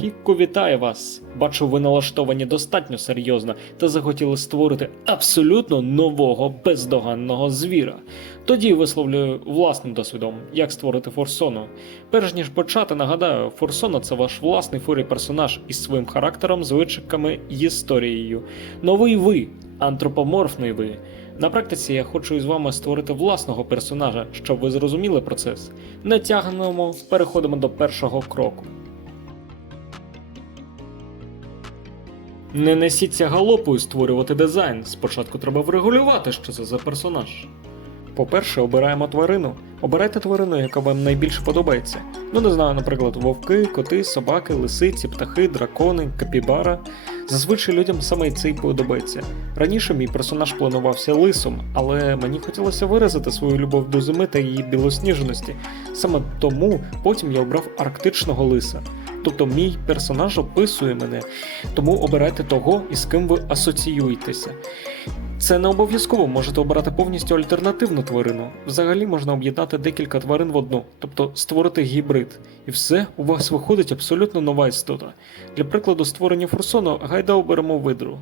Хікко вітає вас! Бачу, ви налаштовані достатньо серйозно та захотіли створити абсолютно нового бездоганного звіра. Тоді висловлюю власним досвідом, як створити форсону. Перш ніж почати, нагадаю, форсона це ваш власний фурі персонаж із своїм характером, звичками і історією. Новий ви, антропоморфний ви. На практиці я хочу із вами створити власного персонажа, щоб ви зрозуміли процес. Не тягнемо, переходимо до першого кроку. Не несіться галопою створювати дизайн. Спочатку треба врегулювати, що це за персонаж. По-перше, обираємо тварину. Обирайте тварину, яка вам найбільше подобається. Ну, не знаю, наприклад, вовки, коти, собаки, лисиці, птахи, дракони, капібара. Зазвичай людям саме цей подобається. Раніше мій персонаж планувався лисом, але мені хотілося виразити свою любов до зими та її білосніжності. Саме тому потім я обрав арктичного лиса. Тобто мій персонаж описує мене, тому обирайте того, із ким ви асоціюєтеся. Це не обов'язково можете обирати повністю альтернативну тварину. Взагалі можна об'єднати декілька тварин в одну, тобто створити гібрид. І все, у вас виходить абсолютно нова істота. Для прикладу створення фурсону гайда оберемо видру.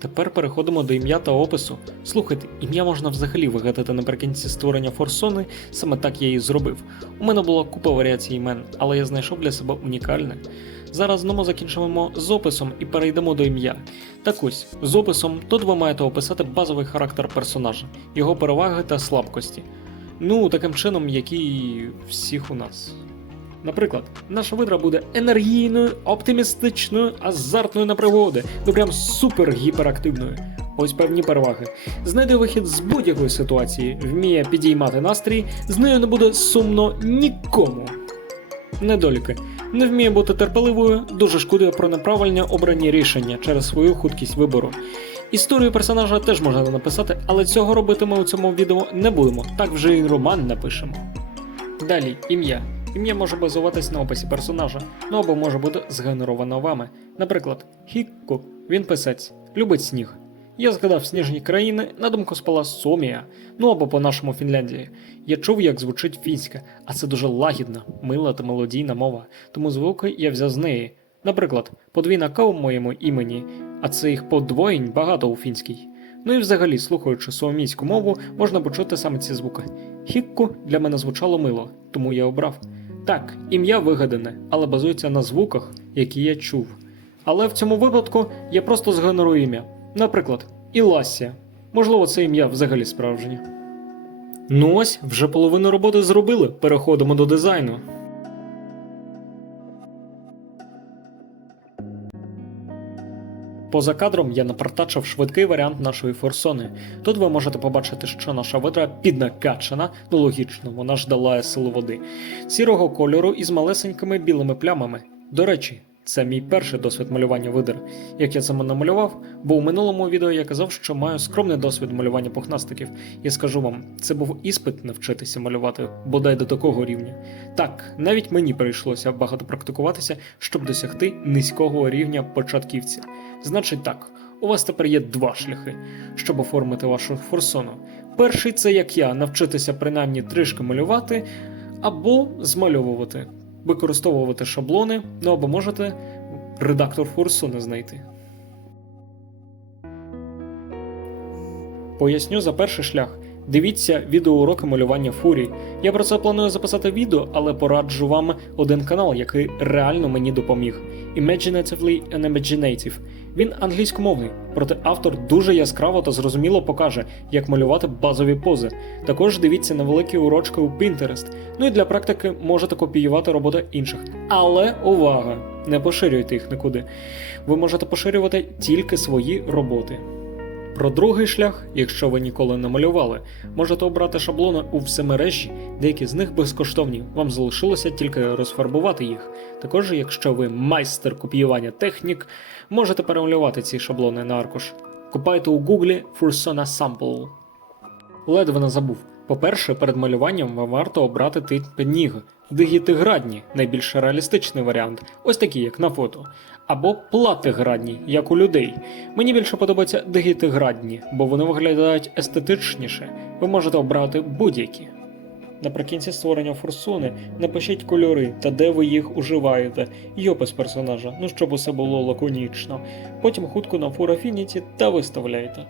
Тепер переходимо до ім'я та опису. Слухайте, ім'я можна взагалі вигадати наприкінці створення форсони, саме так я і зробив. У мене була купа варіацій імен, але я знайшов для себе унікальне. Зараз знову закінчимо з описом і перейдемо до ім'я. Так ось, з описом тут ви маєте описати базовий характер персонажа, його переваги та слабкості. Ну, таким чином, як всіх у нас. Наприклад, наша видра буде енергійною, оптимістичною, азартною на пригоди, ну прям супер гіперактивною. Ось певні переваги. Знайде вихід з будь-якої ситуації, вміє підіймати настрій, з нею не буде сумно нікому. Недоліки. Не вміє бути терпеливою, дуже шкодує про неправильні обрані рішення через свою худкість вибору. Історію персонажа теж можна написати, але цього робити ми у цьому відео не будемо. Так вже і роман напишемо. Далі ім'я. Ім'я може базуватись на описі персонажа, ну або може бути згенеровано вами. Наприклад, Хікку, він писець, любить сніг. Я згадав сніжні країни, на думку спала Сомія, ну або по-нашому Фінляндії. Я чув, як звучить фінська, а це дуже лагідна, мила та мелодійна мова, тому звуки я взяв з неї. Наприклад, подвійна К у моєму імені, а це їх подвоєнь багато у фінській. Ну і взагалі, слухаючи суамійську мову, можна почути саме ці звуки. Хікку для мене звучало мило, тому я обрав. Так, ім'я вигадане, але базується на звуках, які я чув. Але в цьому випадку я просто згенерую ім'я. Наприклад, Іласія. Можливо, це ім'я взагалі справжнє. Ну ось, вже половину роботи зробили. Переходимо до дизайну. Поза кадром я напартачив швидкий варіант нашої форсони. Тут ви можете побачити, що наша ведра піднакачена, ну логічно, вона ж дала силу води, сірого кольору із малесенькими білими плямами. До речі, це мій перший досвід малювання видр. Як я саме намалював, бо у минулому відео я казав, що маю скромний досвід малювання пухнастиків. Я скажу вам, це був іспит навчитися малювати, бодай до такого рівня. Так, навіть мені прийшлося багато практикуватися, щоб досягти низького рівня початківця. Значить так, у вас тепер є два шляхи, щоб оформити вашу форсону. Перший це як я навчитися принаймні трішки малювати або змальовувати, використовувати шаблони, ну або можете редактор форсуни знайти. Поясню за перший шлях. Дивіться відеоуроки малювання фурії. Я про це планую записати відео, але пораджу вам один канал, який реально мені допоміг. Imaginatively Unimaginative. Він англійськомовний, проте автор дуже яскраво та зрозуміло покаже, як малювати базові пози. Також дивіться на великі урочки у Pinterest. Ну і для практики можете копіювати роботи інших. Але увага! Не поширюйте їх нікуди. Ви можете поширювати тільки свої роботи. Про другий шлях, якщо ви ніколи не малювали, можете обрати шаблони у всемережі, деякі з них безкоштовні, вам залишилося тільки розфарбувати їх. Також, якщо ви майстер копіювання технік, можете перемалювати ці шаблони на аркуш. Купайте у гуглі Fursona Sample. Ледве не забув. По-перше, перед малюванням вам варто обрати тип ніг. Дигітиградні найбільш реалістичний варіант, ось такі, як на фото. Або платиградні, як у людей. Мені більше подобаються дигітиградні, бо вони виглядають естетичніше. Ви можете обрати будь-які. Наприкінці створення форсуни напишіть кольори та де ви їх уживаєте, і опис персонажа, ну щоб усе було лаконічно. Потім хутко на Affinity та виставляйте.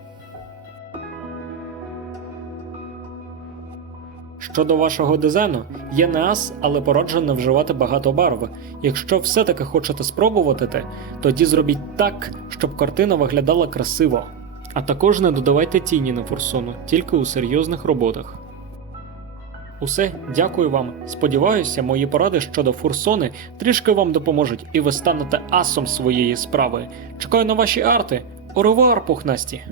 Щодо вашого дизайну, є не ас, але пораджу не вживати багато барв. Якщо все-таки хочете спробувати те, тоді зробіть так, щоб картина виглядала красиво. А також не додавайте тіні на форсуну, тільки у серйозних роботах. Усе, дякую вам. Сподіваюся, мої поради щодо фурсони трішки вам допоможуть, і ви станете асом своєї справи. Чекаю на ваші арти. Оревуар, пухнасті!